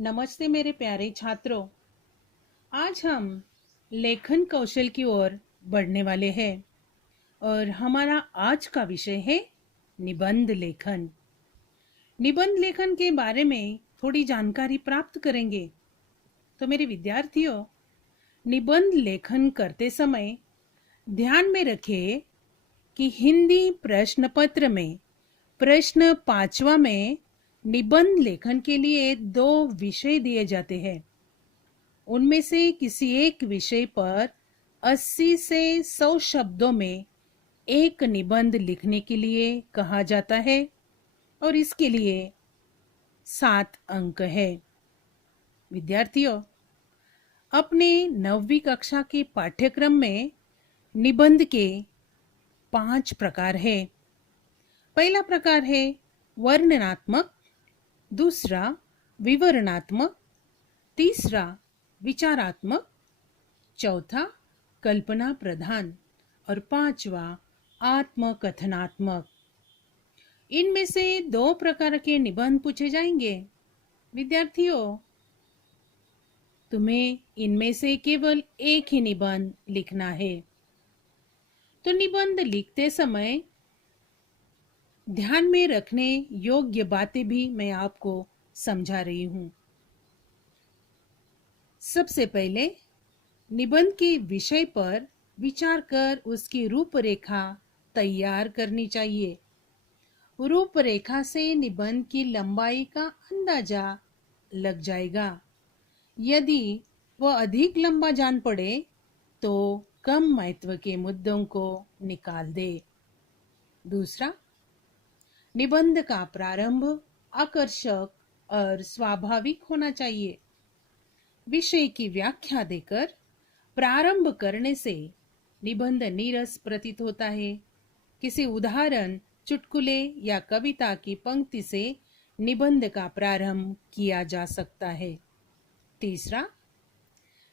नमस्ते मेरे प्यारे छात्रों। आज हम लेखन कौशल की ओर बढ़ने वाले हैं और हमारा आज का विषय है निबंध लेखन। निबंध लेखन के बारे में थोड़ी जानकारी प्राप्त करेंगे। तो मेरे विद्यार्थियों, निबंध लेखन करते समय ध्यान में रखें कि हिंदी प्रश्न पत्र में प्रश्न 5वां में निबंध लेखन के लिए 2 विषय दिए जाते हैं। उनमें से किसी एक विषय पर 80 से 100 शब्दों में एक निबंध लिखने के लिए कहा जाता है और इसके लिए 7 अंक है। विद्यार्थियों, अपने 9वीं कक्षा के पाठ्यक्रम में निबंध के 5 प्रकार है। पहला प्रकार है वर्णनात्मक, दूसरा विवरणात्मक, तीसरा विचारात्मक, चौथा कल्पना प्रधान और 5वां आत्मकथनात्मक। इनमें से 2 प्रकार के निबंध पूछे जाएंगे। विद्यार्थियों, तुम्हें इनमें से केवल एक ही निबंध लिखना है। तो निबंध लिखते समय ध्यान में रखने योग्य बातें भी मैं आपको समझा रही हूं। सबसे पहले निबंध के विषय पर विचार कर उसकी रूपरेखा तैयार करनी चाहिए। रूपरेखा से निबंध की लंबाई का अंदाजा लग जाएगा। यदि वह अधिक लंबा जान पड़े तो कम महत्व के मुद्दों को निकाल दे। दूसरा, निबंध का प्रारंभ आकर्षक और स्वाभाविक होना चाहिए। विषय की व्याख्या देकर प्रारंभ करने से निबंध नीरस प्रतीत होता है। किसी उदाहरण, चुटकुले या कविता की पंक्ति से निबंध का प्रारंभ किया जा सकता है। तीसरा,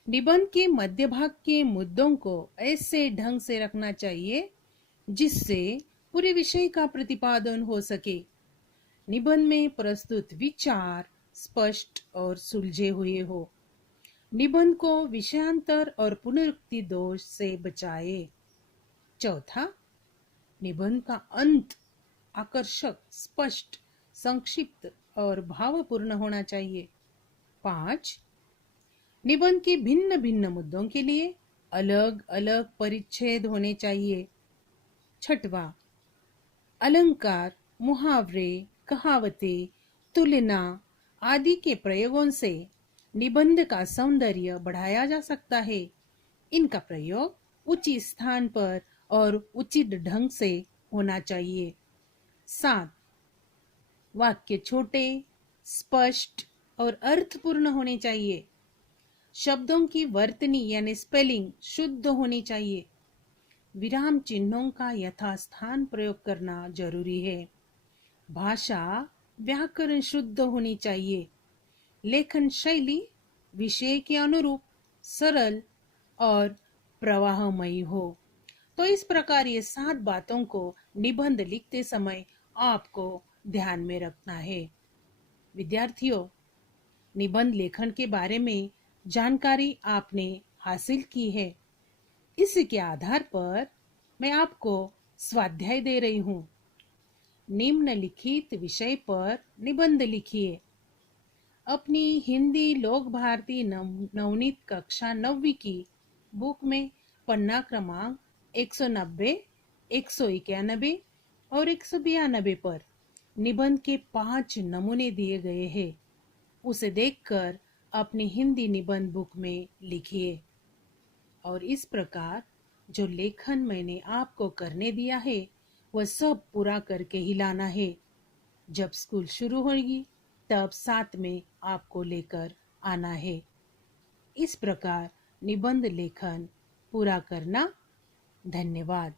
निबंध के मध्य भाग के मुद्दों को ऐसे ढंग से रखना चाहिए जिससे पूरे विषय का प्रतिपादन हो सके। निबंध में प्रस्तुत विचार स्पष्ट और सुलझे हुए हो। निबंध को विषयांतर और पुनरुक्ति दोष से बचाए। चौथा, निबंध का अंत आकर्षक, स्पष्ट, संक्षिप्त और भावपूर्ण होना चाहिए। 5, निबंध के भिन्न भिन्न मुद्दों के लिए अलग अलग परिच्छेद होने चाहिए। 6वां, अलंकार, मुहावरे, कहावतें, तुलना आदि के प्रयोगों से निबंध का सौंदर्य बढ़ाया जा सकता है। इनका प्रयोग उचित स्थान पर और उचित ढंग से होना चाहिए। 7, वाक्य छोटे, स्पष्ट और अर्थपूर्ण होने चाहिए। शब्दों की वर्तनी यानी स्पेलिंग शुद्ध होनी चाहिए। विराम चिन्हों का यथास्थान प्रयोग करना जरूरी है। भाषा, व्याकरण शुद्ध होनी चाहिए। लेखन शैली विषय के अनुरूप सरल और प्रवाहमयी हो। तो इस प्रकार ये 7 बातों को निबंध लिखते समय आपको ध्यान में रखना है। विद्यार्थियों, निबंध लेखन के बारे में जानकारी आपने हासिल की है। इसके आधार पर मैं आपको स्वाध्याय दे रही हूं। निम्नलिखित विषय पर निबंध लिखिए। अपनी हिंदी लोक भारती नवनीत कक्षा 9वीं की बुक में पन्ना क्रमांक 190, 191 और 192 पर निबंध के 5 नमूने दिए गए हैं। उसे देखकर अपनी हिंदी निबंध बुक में लिखिए। और इस प्रकार जो लेखन मैंने आपको करने दिया है वह सब पूरा करके ही लाना है। जब स्कूल शुरू होगी तब साथ में आपको लेकर आना है। इस प्रकार निबंध लेखन पूरा करना। धन्यवाद।